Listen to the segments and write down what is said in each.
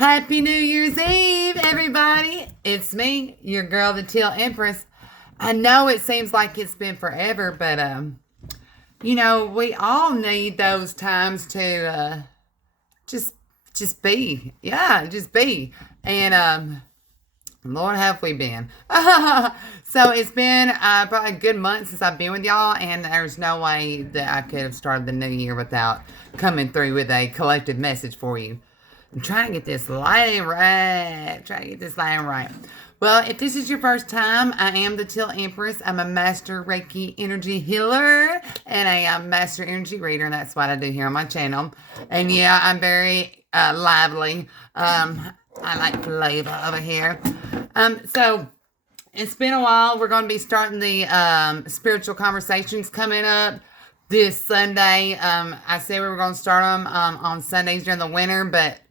Happy New Year's Eve, everybody. It's me, your girl, the Teal Empress. I know it seems like it's been forever, but, we all need those times to, just, just be. Yeah, just be. And, Lord, have we been. So it's been probably a good month since I've been with y'all, and there's no way that I could have started the new year without coming through with a collective message for you. I'm trying to get this lighting right. Well, if this is your first time, I am the Teal Empress. I'm a master Reiki energy healer and a master energy reader, and that's what I do here on my channel. And yeah, I'm very lively. I like flavor over here. So it's been a while. We're going to be starting the spiritual conversations coming up this Sunday. I said we were going to start them on Sundays during the winter, but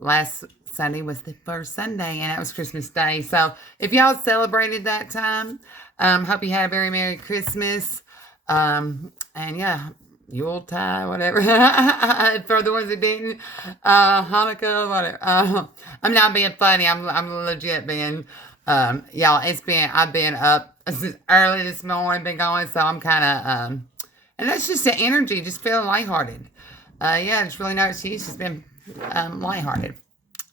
last Sunday was the first Sunday, and that was Christmas Day. So if y'all celebrated that time, hope you had a very Merry Christmas. And yeah, Yuletide, whatever. For the ones that didn't, Hanukkah, whatever. I'm not being funny. I'm legit being, y'all. I've been up early this morning, been going, so I'm kind of, and that's just the energy, just feeling lighthearted. Yeah, it's really no excuse. Just been lighthearted.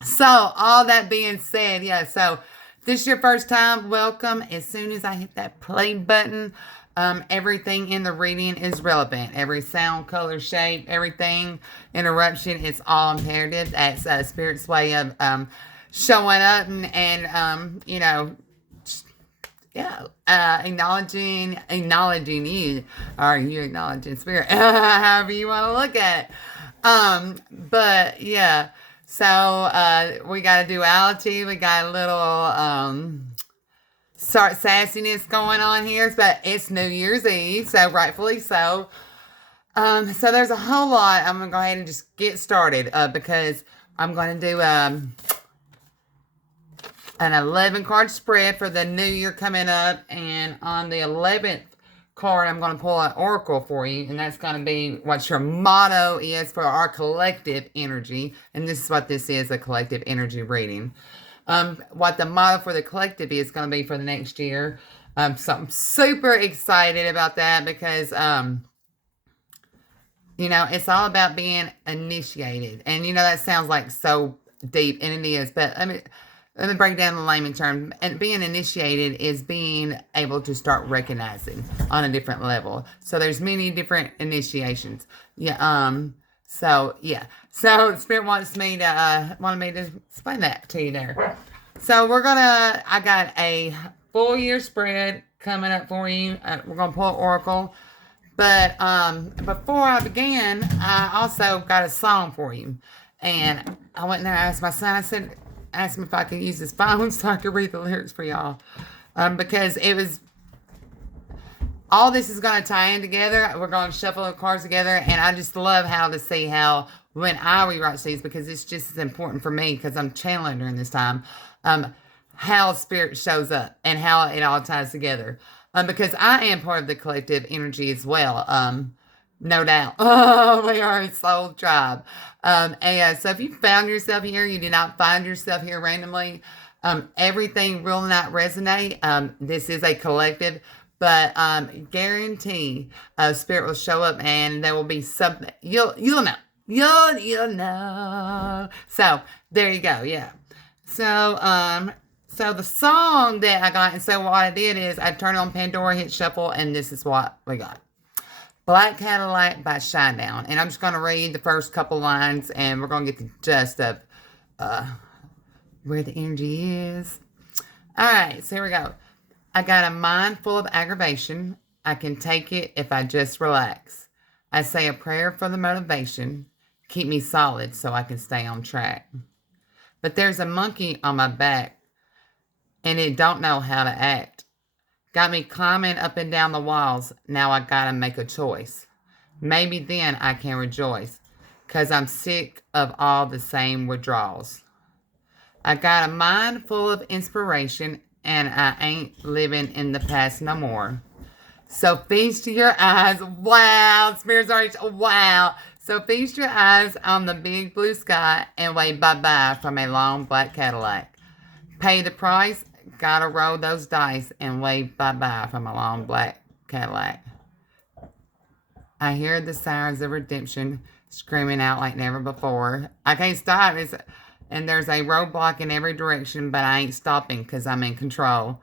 So all that being said, yeah. So if this is your first time, welcome. As soon as I hit that play button, everything in the reading is relevant. Every sound, color, shape, everything, interruption, it's all imperative. That's Spirit's way of showing up and acknowledging you, or you acknowledging Spirit, however you want to look at it. But yeah, so we got a duality. We got a little sassiness going on here, but it's New Year's Eve, so rightfully so. So there's a whole lot. I'm gonna go ahead and just get started because I'm gonna do an 11 card spread for the new year coming up, and on the 11th card I'm going to pull an oracle for you, and that's going to be what your motto is for our collective energy. And this is what this is, a collective energy reading. What the motto for the collective is going to be for the next year. So I'm super excited about that because it's all about being initiated. And that sounds like so deep, and it is, but let me break down the layman term. And being initiated is being able to start recognizing on a different level. So there's many different initiations. Yeah. So Spirit wanted me to explain that to you there. So I got a full year spread coming up for you. We're gonna pull oracle. But before I began, I also got a song for you. And I went in there and asked my son, asked him if I could use his phone so I could read the lyrics for y'all. Because it was, all this is going to tie in together. We're going to shuffle the cards together, and I just love to see how, when I rewrite these, because it's just as important for me, because I'm channeling during this time, how Spirit shows up and how it all ties together. Because I am part of the collective energy as well. No doubt. We are a soul tribe. And so if you found yourself here, you did not find yourself here randomly. Everything will not resonate. This is a collective, but guarantee Spirit will show up, and there will be something you'll know. You'll know. So there you go. Yeah. So the song that I got, and so what I did is I turned on Pandora, hit shuffle, and this is what we got. Black Cadillac by Shinedown. And I'm just going to read the first couple lines, and we're going to get the gist of where the energy is. All right, so here we go. I got a mind full of aggravation. I can take it if I just relax. I say a prayer for the motivation. Keep me solid so I can stay on track. But there's a monkey on my back, and it don't know how to act. Got me climbing up and down the walls. Now I gotta make a choice. Maybe then I can rejoice, 'cause I'm sick of all the same withdrawals. I got a mind full of inspiration, and I ain't living in the past no more. So feast your eyes. Wow, Spirit's already, wow. So feast your eyes on the big blue sky and wave bye-bye from a long black Cadillac. Pay the price, gotta roll those dice and wave bye-bye from a long black Cadillac. I hear the sirens of redemption screaming out like never before. I can't stop. And there's a roadblock in every direction, but I ain't stopping because I'm in control.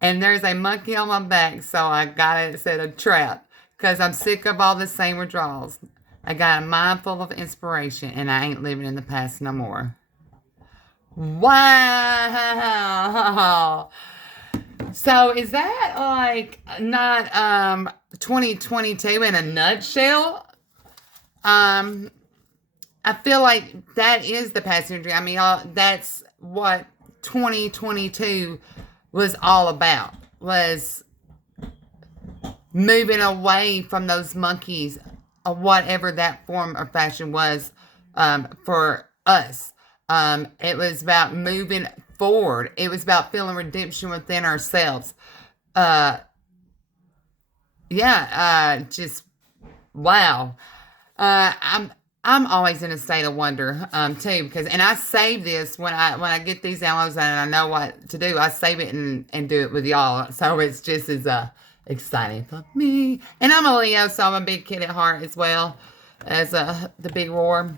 And there's a monkey on my back, so I gotta set a trap because I'm sick of all the same withdrawals. I got a mind full of inspiration, and I ain't living in the past no more. Wow! So is that like not 2022 in a nutshell? I feel like that is the passenger. I mean, that's what 2022 was all about. Was moving away from those monkeys, or whatever that form of fashion was for us. It was about moving forward. It was about feeling redemption within ourselves. Just wow. I'm always in a state of wonder too, because I save this when I get these downloads and I know what to do. I save it and do it with y'all, so it's just as exciting for me. And I'm a Leo, so I'm a big kid at heart as well as the big roar.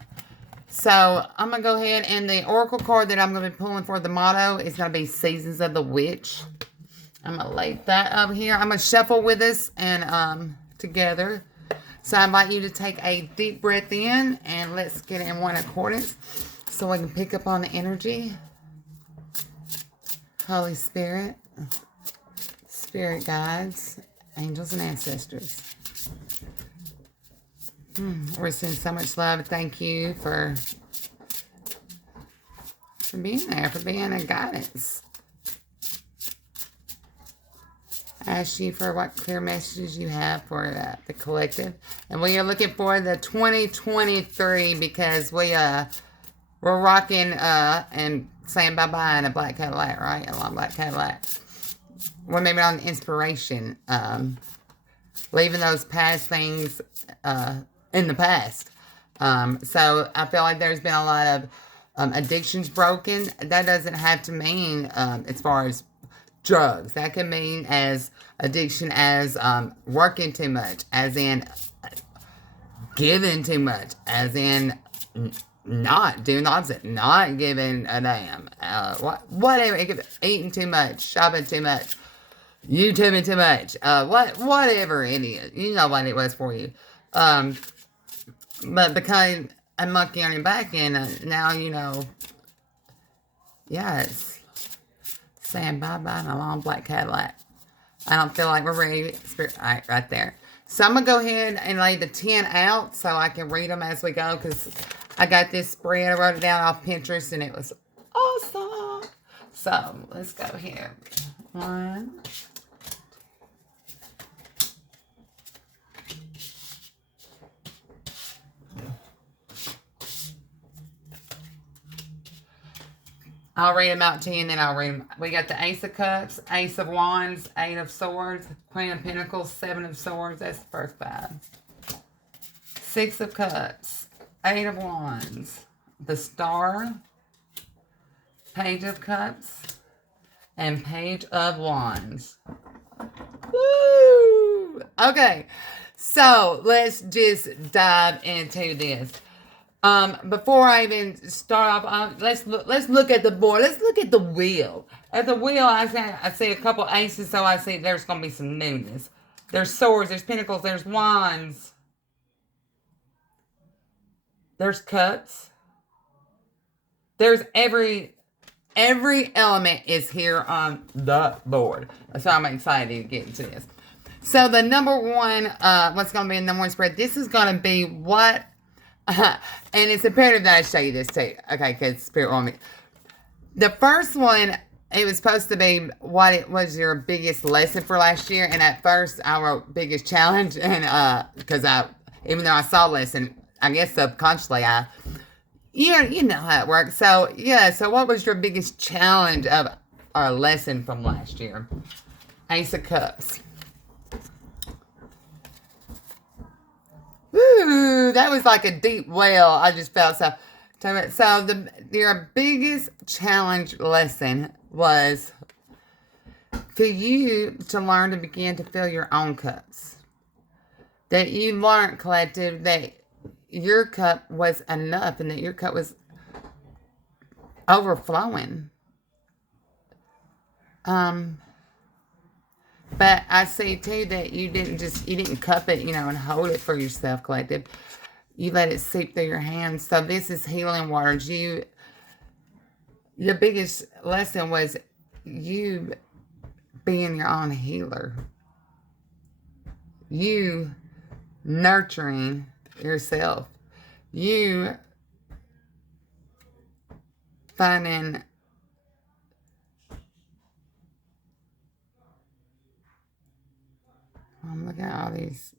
So I'm gonna go ahead, and the oracle card that I'm gonna be pulling for the motto is gonna be Seasons of the Witch. I'm gonna lay that up here. I'm gonna shuffle with us and together. So I invite you to take a deep breath in, and let's get in one accordance so I can pick up on the energy. Holy Spirit, Spirit guides, angels and ancestors. We're sending so much love. Thank you for being there, for being a guidance. Ask you for what clear messages you have for the collective. And we are looking for the 2023 because we're rocking and saying bye-bye in a black Cadillac, right? A long black Cadillac. We're maybe on inspiration. Leaving those past things in the past. So I feel like there's been a lot of addictions broken. That doesn't have to mean as far as drugs. That can mean as addiction as working too much, as in giving too much, as in not doing the opposite, not giving a damn. Whatever, eating too much, shopping too much, YouTubing too much, whatever it is. You know what it was for you. But become a monkey on your back, and now you know. Yes. Saying bye-bye in a long black Cadillac. I don't feel like we're ready. Spirit, right there. So I'm going to go ahead and lay the 10 out so I can read them as we go, because I got this spread. I wrote it down off Pinterest, and it was awesome. So let's go here. 1. I'll read them out to you, and then I'll read them. We got the Ace of Cups, Ace of Wands, 8 of Swords, Queen of Pentacles, 7 of Swords. That's the first 5. 6 of Cups, 8 of Wands, the Star, Page of Cups, and Page of Wands. Woo! Okay, so let's just dive into this. Before I even start off, let's look at the board. Let's look at the wheel. At the wheel, I see a couple aces, so I see there's going to be some newness. There's swords, there's pentacles, there's wands. There's cups. There's every element is here on the board. So I'm excited to get into this. So the number one, what's going to be in the number one spread, this is going to be what... and it's imperative that I show you this too. Okay, because Spirit wanted me. The first one, it was supposed to be what it was your biggest lesson for last year. And at first, I wrote biggest challenge. And because even though I saw lesson, I guess subconsciously, you know how it works. So, yeah, so what was your biggest challenge of our lesson from last year? Ace of Cups. Woo, that was like a deep well. I just felt so. So your biggest challenge lesson was for you to learn to begin to fill your own cups. That you learned, collective, that your cup was enough and that your cup was overflowing. But I see too that you didn't cup it, and hold it for yourself, collective. You let it seep through your hands. So this is healing waters. Your biggest lesson was you being your own healer. You nurturing yourself. You finding look at all these.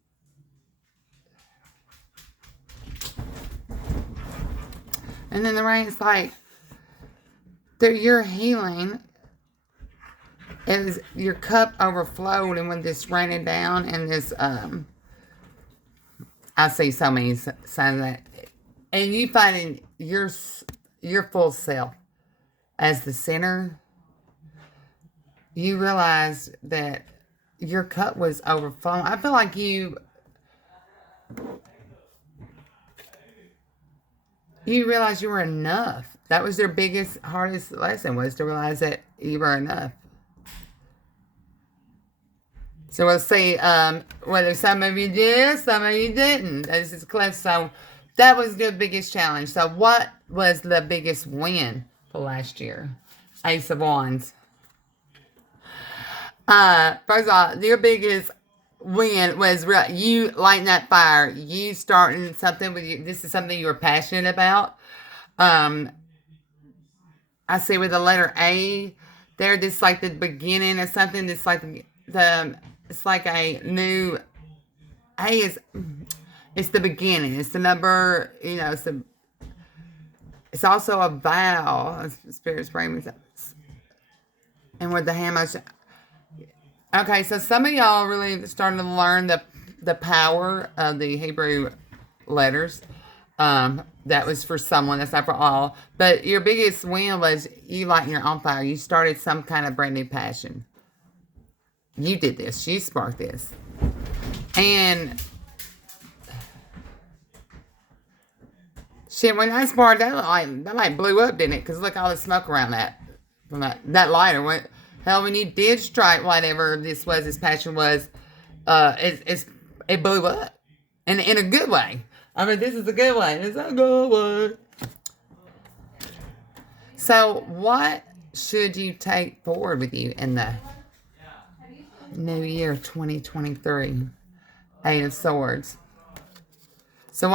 And then the rain's like, through your healing, it was, your cup overflowed, and when this raining down, and this, I see so many signs of that, and you finding your full self as the center, you realize that your cup was overflowing. I feel like you realized you were enough. That was their biggest, hardest lesson, was to realize that you were enough. So we'll see whether some of you did, some of you didn't. This is close. So that was the biggest challenge. So what was the biggest win for last year? Ace of Wands. First of all, your biggest win was you lighting that fire. You starting something with you. This is something you were passionate about. I see with the letter A there, this is like the beginning of something. It's like it's like a new, A is, it's the beginning. It's the number, it's also a vow. Spirit's praying. And with the hammer. Okay, so some of y'all really starting to learn the power of the Hebrew letters. That was for someone. That's not for all. But your biggest win was you lighting your own fire. You started some kind of brand new passion. You did this. You sparked this. And shit, when I sparked that light blew up, didn't it? Because look, all the smoke around that. From that lighter. Hell, when you did strike whatever this passion was, it blew up. And in a good way. I mean, this is a good way. It's a good way. So, what should you take forward with you in the new year 2023? Eight of Swords. So,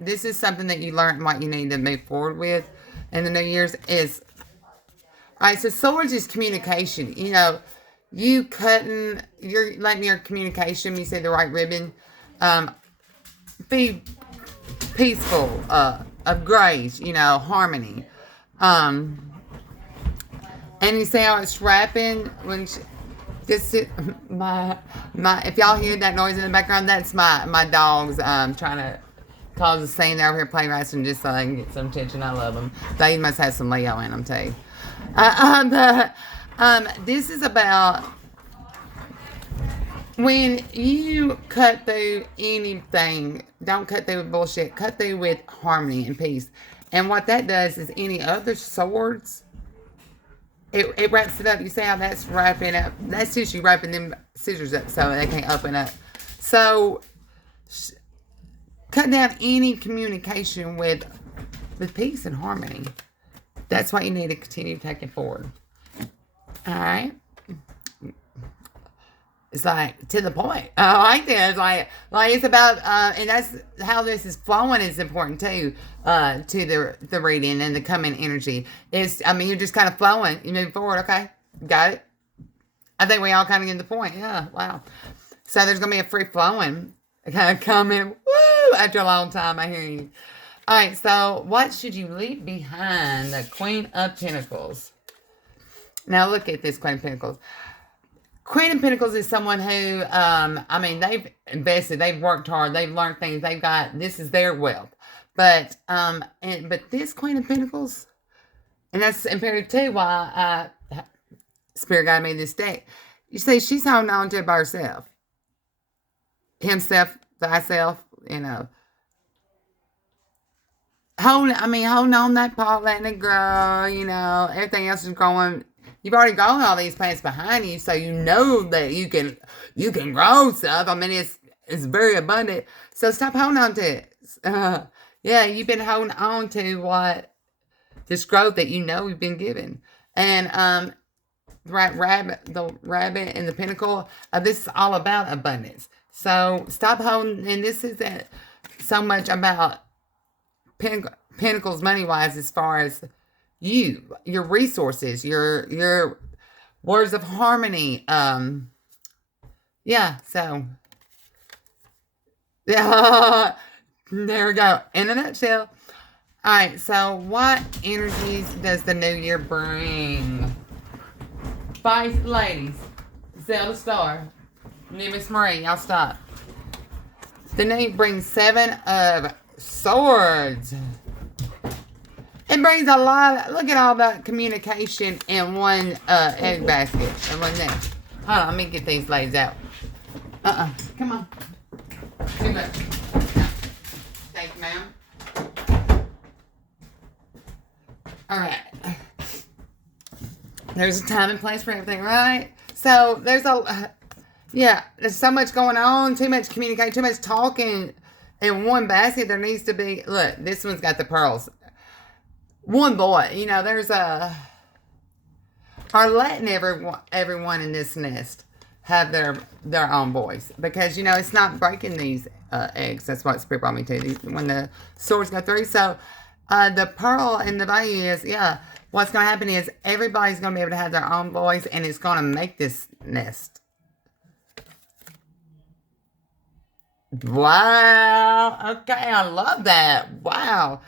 this is something that you learned and what you need to move forward with in the new year's is... Alright, so swords is communication. You're letting your communication, you say the right ribbon, be peaceful, of grace, harmony. And you see how it's wrapping when if y'all hear that noise in the background, that's my dogs trying to cause a scene. They're over here playing wrestling just so they can get some attention. I love them. They must have some Leo in them too. This is about when you cut through anything, don't cut through with bullshit, cut through with harmony and peace. And what that does is any other swords, it wraps it up. You see how that's wrapping up? That's just you wrapping them scissors up so they can't open up. So, cut down any communication with peace and harmony. That's what you need to continue taking forward. Alright? It's like, to the point. I like that. It's like it's about, and that's how this is flowing is important too, to the reading and the coming energy. You're just kind of flowing. You move forward, okay? Got it? I think we all kind of get the point. Yeah, wow. So there's going to be a free flowing kind of coming, woo, after a long time. I hear you. All right, so what should you leave behind? The Queen of Pentacles. Now look at this Queen of Pentacles. Queen of Pentacles is someone who, I mean, they've invested, they've worked hard, they've learned things, they've got, this is their wealth. But, but this Queen of Pentacles, and that's imperative too, why Spirit guide me this deck. You see, she's holding on to it by herself. Himself, thyself, you know. Holding on that pot, letting it grow, you know. Everything else is growing. You've already grown all these plants behind you, so you know that you can grow stuff. I mean, it's very abundant. So stop holding on to it. Yeah, you've been holding on to this growth that you know you've been given. And the rabbit and the pentacle, this is all about abundance. So stop holding, and this isn't so much about pentacles money-wise as far as your resources, your words of harmony. Yeah, so yeah, there we go. In a nutshell. All right, so what energies does the new year bring? Five ladies. Zelda Star. New Miss Marie, y'all stop. The new brings 7 of Swords. It brings a lot. Look at all that communication in one egg basket. And one there. Hold on, let me get these ladies out. Come on. Too much. No. Thank you, ma'am. Alright. There's a time and place for everything, right? So, there's so much going on. Too much communication. Too much talking in one basket. There needs to be, look, this one's got the pearls. One boy, you know, are letting everyone in this nest have their own voice. Because, you know, it's not breaking these eggs. That's what Spirit brought me to. When the swords go through. So, the pearl and the value is, what's going to happen is everybody's going to be able to have their own voice, and it's going to make this nest. Wow. Okay, I love that. Wow.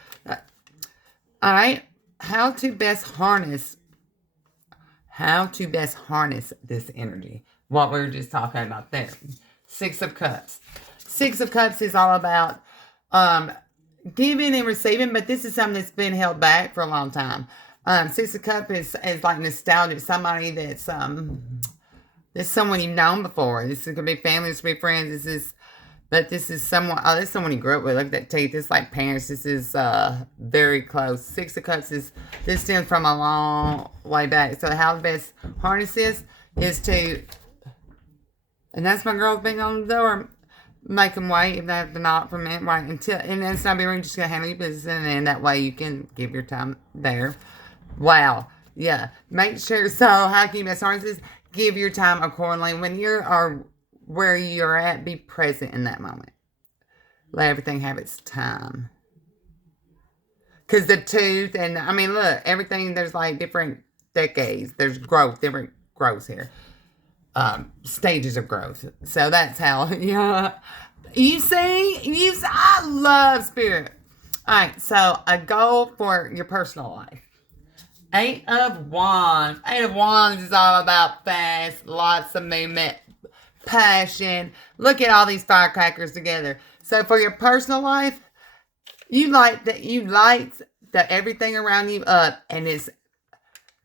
All right. How to best harness this energy. What we were just talking about there. 6 of Cups. 6 of Cups is all about giving and receiving, but this is something that's been held back for a long time. 6 of Cups is like nostalgic. Somebody that's someone you've known before. This could be family, this could be friends. This is someone you grew up with. Look at that teeth. It's like parents. This is very close. 6 of Cups this stems from a long way back. So how the best harness this is to, and that's my girls being on the door, make them wait if they have to knock for a minute, right? And then it's not being just going to handle your business, and then that way you can give your time there. Wow. Yeah. Make sure, so how can you best harness this? Give your time accordingly. When where you're at, be present in that moment. Let everything have its time. Because the tooth, and I mean, look, everything, there's like different decades. There's growth, different growths here. Stages of growth. So that's how, you see, I love Spirit. All right, so a goal for your personal life. 8 of Wands. 8 of Wands is all about fast, lots of movement, passion. Look at all these firecrackers together. So for your personal life, you light the everything around you up, and it's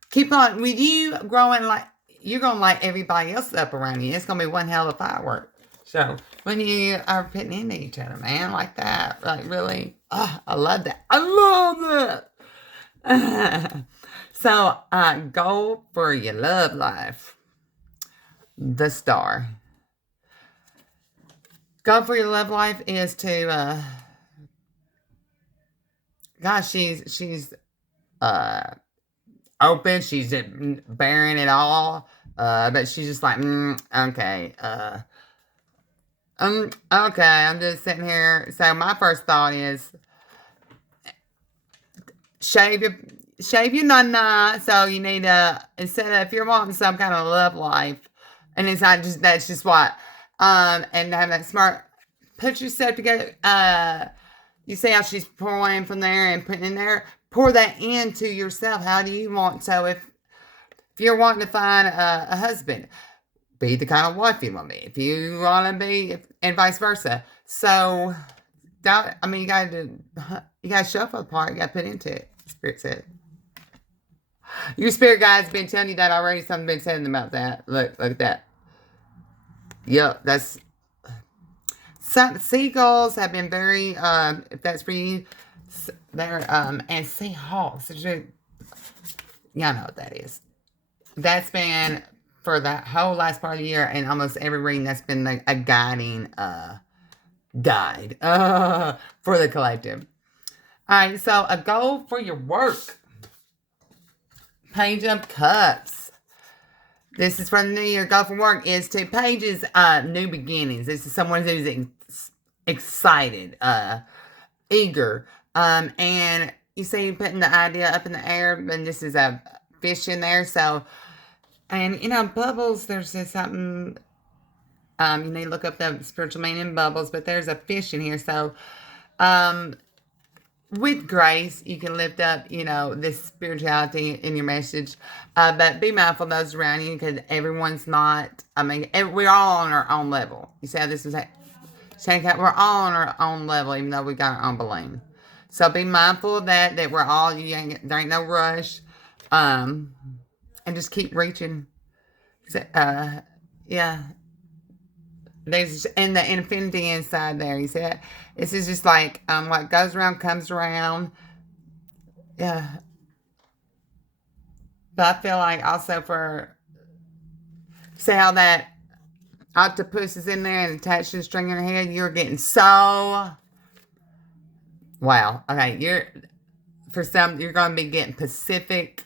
keep on with you growing, like you're gonna light everybody else up around you. It's gonna be one hell of a firework. So when you are fitting into each other, man, like that, like really, I love that. I love that. So goal for your love life. The Star. Goal for your love life is to, gosh, she's open. She's bearing it all. But she's just like, okay. Okay, I'm just sitting here. So my first thought is shave your nana. So you need to, instead of, if you're wanting some kind of love life, and it's not just, that's just what, and have that smart, put yourself together. You see how she's pouring from there and putting in there, pour that into yourself. How do you want, so if you're wanting to find a husband, be the kind of wife you want to be. If you want to be, and vice versa. So, you gotta show up for the part. You gotta put into it. Spirit said. Your spirit guide's been telling you that already. Something's been saying about that. Look at that. Yep, that's. Some seagulls have been very, if that's for you, they're, and seahawks. Y'all know what that is. That's been for the whole last part of the year, and almost every reading that's been like a guiding, guide, for the collective. Alright, so a goal for your work. Page of Cups. This is for the new year. Goal for work is 2 pages, new beginnings. This is someone who's excited, eager, and you see you putting the idea up in the air, and this is a fish in there, so, and, bubbles, there's just something, you need to look up the spiritual meaning in bubbles, but there's a fish in here, so, with grace, you can lift up, this spirituality in your message, but be mindful of those around you, because everyone's not, we're all on our own level. You see how this is, we're all on our own level, even though we got our own balloon. So be mindful of that we're all, there ain't no rush, and just keep reaching. Yeah. There's, and the infinity inside there, you see that? This is just like, what goes around comes around. Yeah. But I feel like also see how that octopus is in there and attached to the string in her head? You're getting so... Wow. Okay, you're going to be getting Pacific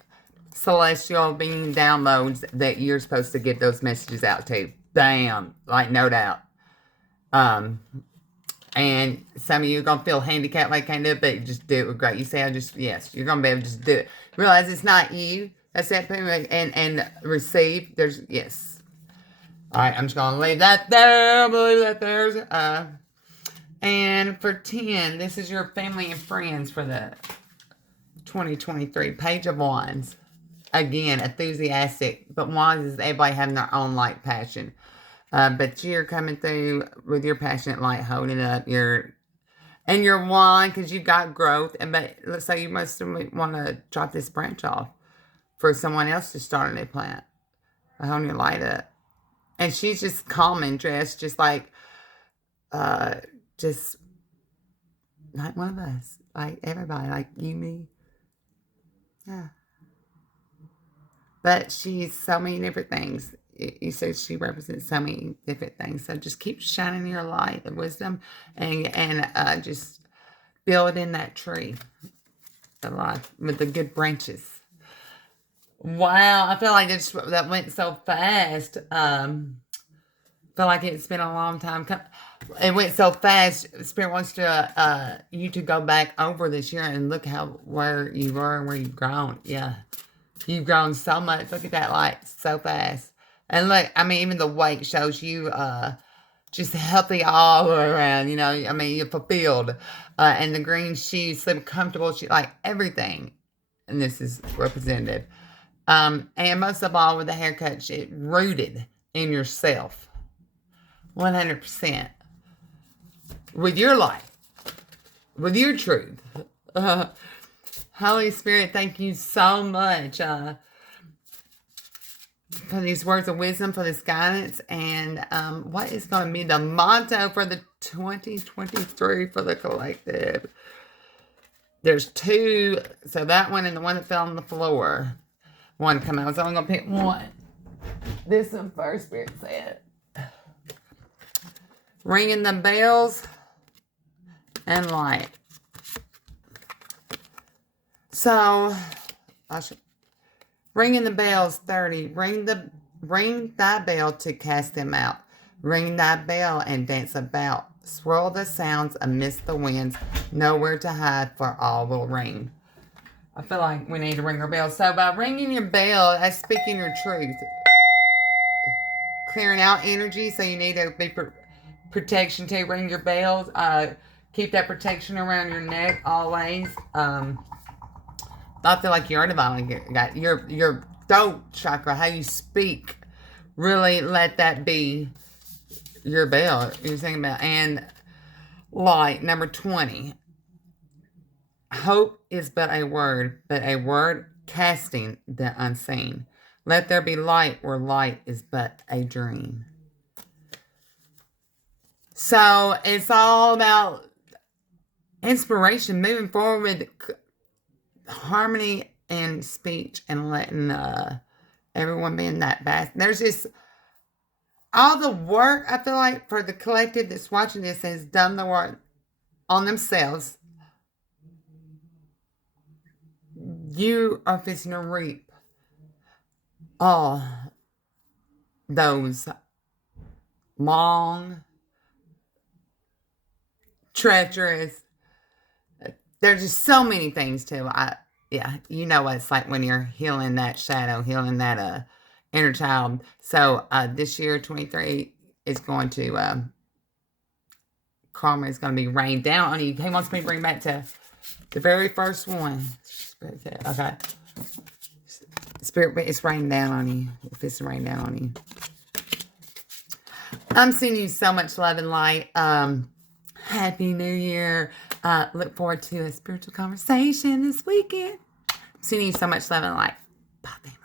celestial being downloads that you're supposed to get those messages out to. Bam. Like, no doubt. And some of you are going to feel handicapped like can't do it, but you just do it with great. You say, yes, you're going to be able to just do it. Realize it's not you. That's that and receive. Yes. All right, I'm just going to leave that there. I believe that there's, and for 10, this is your family and friends for the 2023. Page of Wands. Again, enthusiastic, but Wands is everybody having their own light passion. But you're coming through with your passionate light, holding up your wand because you've got growth. But let's say you must want to drop this branch off for someone else to start a new plant. Holding your light up. And she's just calm and dressed, just like one of us. Like everybody, like you, me. Yeah. But she's so many different things. You said she represents so many different things. So just keep shining your light of wisdom and just build in that tree of life with the good branches. Wow, I feel like that went so fast. I feel like it's been a long time. It went so fast. Spirit wants you to go back over this year and look where you were and where you've grown. Yeah. You've grown so much. Look at that light. So fast. And look, even the weight shows you just healthy all the way around. You're fulfilled. And the green shoes, sleep comfortable. Like everything. And this is representative. And most of all, with the haircut, rooted in yourself. 100%. With your life. With your truth. Holy Spirit, thank you so much for these words of wisdom, for this guidance, and what is going to be the motto for the 2023 for the collective. There's 2, so that one and the one that fell on the floor. One come out. I was only going to pick one. This one first, Spirit said. Ringing the bells and light. So, ringing the bells, 30. Ring thy bell to cast them out. Ring thy bell and dance about. Swirl the sounds amidst the winds. Nowhere to hide, for all will ring. I feel like we need to ring our bell. So, by ringing your bell, that's speaking your truth. Clearing out energy, so you need to be protection to ring your bells. Keep that protection around your neck always. I feel like you're divinely got your throat chakra, how you speak, really let that be your bell you're thinking about. And light, number 20. Hope is but a word casting the unseen. Let there be light where light is but a dream. So it's all about inspiration, moving forward with harmony and speech and letting everyone be in that basket. There's just all the work, I feel like, for the collective that's watching this has done the work on themselves. You are fixing to reap all those long, treacherous, there's just so many things too. Yeah, you know what it's like when you're healing that shadow, healing that inner child. So this year, 23, is going to karma is going to be rained down on you. He wants me to bring back to the very first one. Okay. Spirit, it's raining down on you. If it's raining down on you. I'm sending you so much love and light. Happy New Year. Look forward to a spiritual conversation this weekend. I'm sending you so much love and light. Bye, baby.